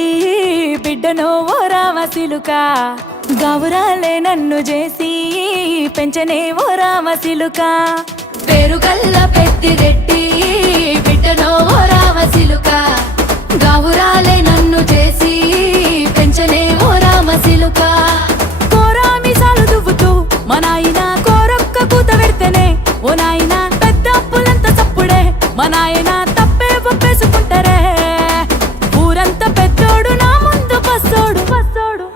రెడ్డి బిడ్డనో ఓ రామసిలుక గౌరాలే నన్ను చేసి పెంచనే ఓ రామసిలుక పేరుగల్ల పెద్దిరెడ్డి బిడ్డనో ఓ రామసిలుక గౌరాలే నన్ను చేసి పెంచనే ఓ రామసిలుక కోరామిసాలు దువ్వుతూ మా నాయన కోరొక్క కూత పెడితేనే ఓ నాయన పెద్ద అప్పులంత చప్పుడే మా నాయన తప్పే ఒప్పేసుకుంటారే ఊరంతా పెద్దోడు నా ముందు బస్సోడు బస్సోడు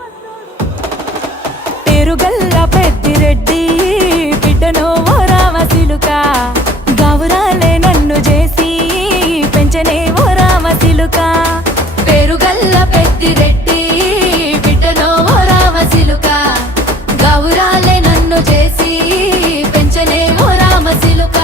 పేరుగల్ల పెద్దిరెడ్డి బిడ్డనో ఓ రామసిలుక గౌరాలే నన్ను చేసి పెంచనే ఓ రామసిలుక పేరుగల్ల పెద్దిరెడ్డి బిడ్డనో ఓ రామసిలుక గౌరాలే నన్ను చేసి పెంచనే ఓ రామసిలుక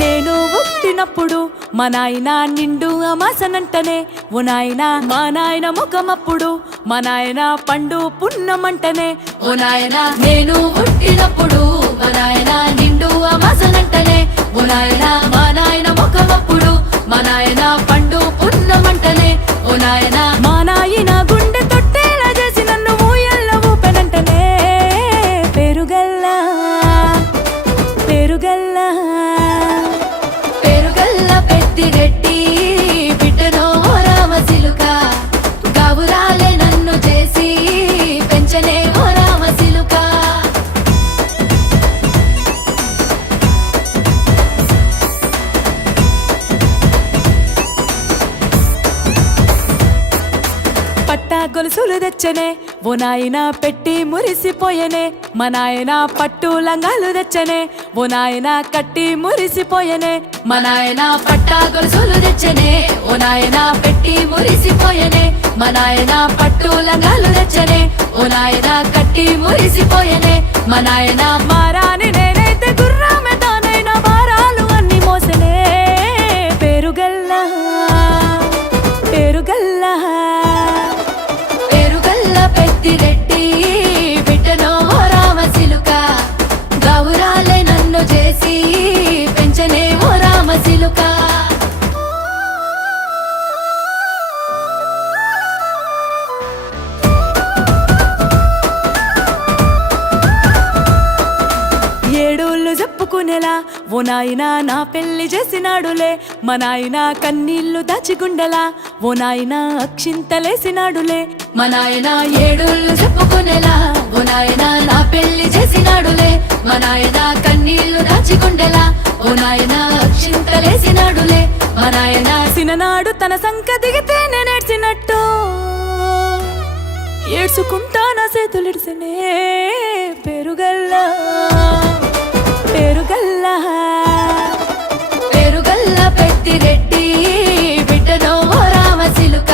నేను పుట్టినప్పుడు మా నాయన నిండు అమాసనంటనే ఓ నాయన మా నాయన ముఖమప్పుడు మా నాయన పండు పున్నమంటనే ఓ నాయనా నేను పుట్టినప్పుడు మా నాయన నిండు అమాసనంటనే ఓ నాయనా మా నాయన ముఖమప్పుడు మా నాయన పండు పున్నమంటనే ఓ నాయనా మా నాయన గుండె తొట్టేలా చేసి నన్ను ఊయల్ల ఊపెనంటనే పేరుగల్లా పేరుగల్లా పేరుగల్ల పెద్దిరెడ్డి బిడ్డనో ఓ రామసిలుక గౌరాలే నన్ను చేసి పెంచనే ఓ రామసిలుక పట్టా గొలుసులు తెచ్చనే ఓ నాయన పెట్టి మురిసిపోయనే మా నాయన పట్టు లంగాలు తెచ్చనే ఓ నాయన కట్టి మురిసిపోయనే మా నాయన పట్టా గొలుసులు తెచ్చనే ఓ నాయన పెట్టి మురిసిపోయనే మా నాయన పట్టు లంగాలు తెచ్చనే ఓ నాయన కట్టి మురిసిపోయనే మా నాయన మారాని నేనైతే గుర్రామె తానైనా భారాలు అన్ని మోసనే పేరుగల్లా పేరుగల్లా పేరుగల్ల పెద్దిరెడ్డి బిడ్డనో ఓ రామసిలుక గౌరాలే నన్ను చేసి పెంచనే ఓ రామసిలుక ఏడోళ్ళు చెప్పుకునేలా ఓ నాయన నా పెళ్లి చేసినాడులే మా నాయన కన్నీళ్లు దాచిగుండెలా ఓ నాయన అక్షింతలేసినాడులే మా నాయన ఏడుళ్ళు చెప్పుకునేలా ఓ నాయన నా పెళ్లి చేసినాడులే మా నాయన కన్నీళ్లు దాచిగుండెలా ఓ నాయన అక్షింతలేసినాడులే మా నాయన సిననాడు తన సంక దిగితే నేనేడ్చినట్టు ఏడ్చుకుంటా నా చేతులిడిసినే పేరుగల్లా పేరుగల్లా పేరుగల్ల పెద్దిరెడ్డి బిడ్డనో ఓ రామసిలుక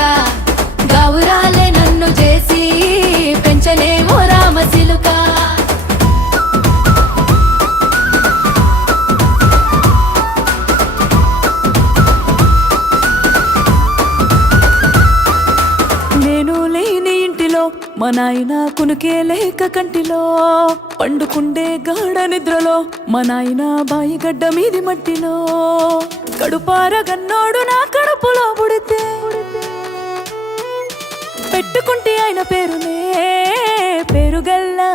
గౌరాలే నన్ను చేసి పెంచనే ఓ రామసిలుక నేను లేని ఇంటిలో మా నాయన కునుకే లేక కంటిలో పండుకుండే గాఢ నిద్రలో మా నాయన బాయి గడ్డ మీది మట్టిలో కడుపార గన్నోడు నా కడుపులో పుడితే పెట్టుకుంటే ఆయన పేరునే పేరుగల్లా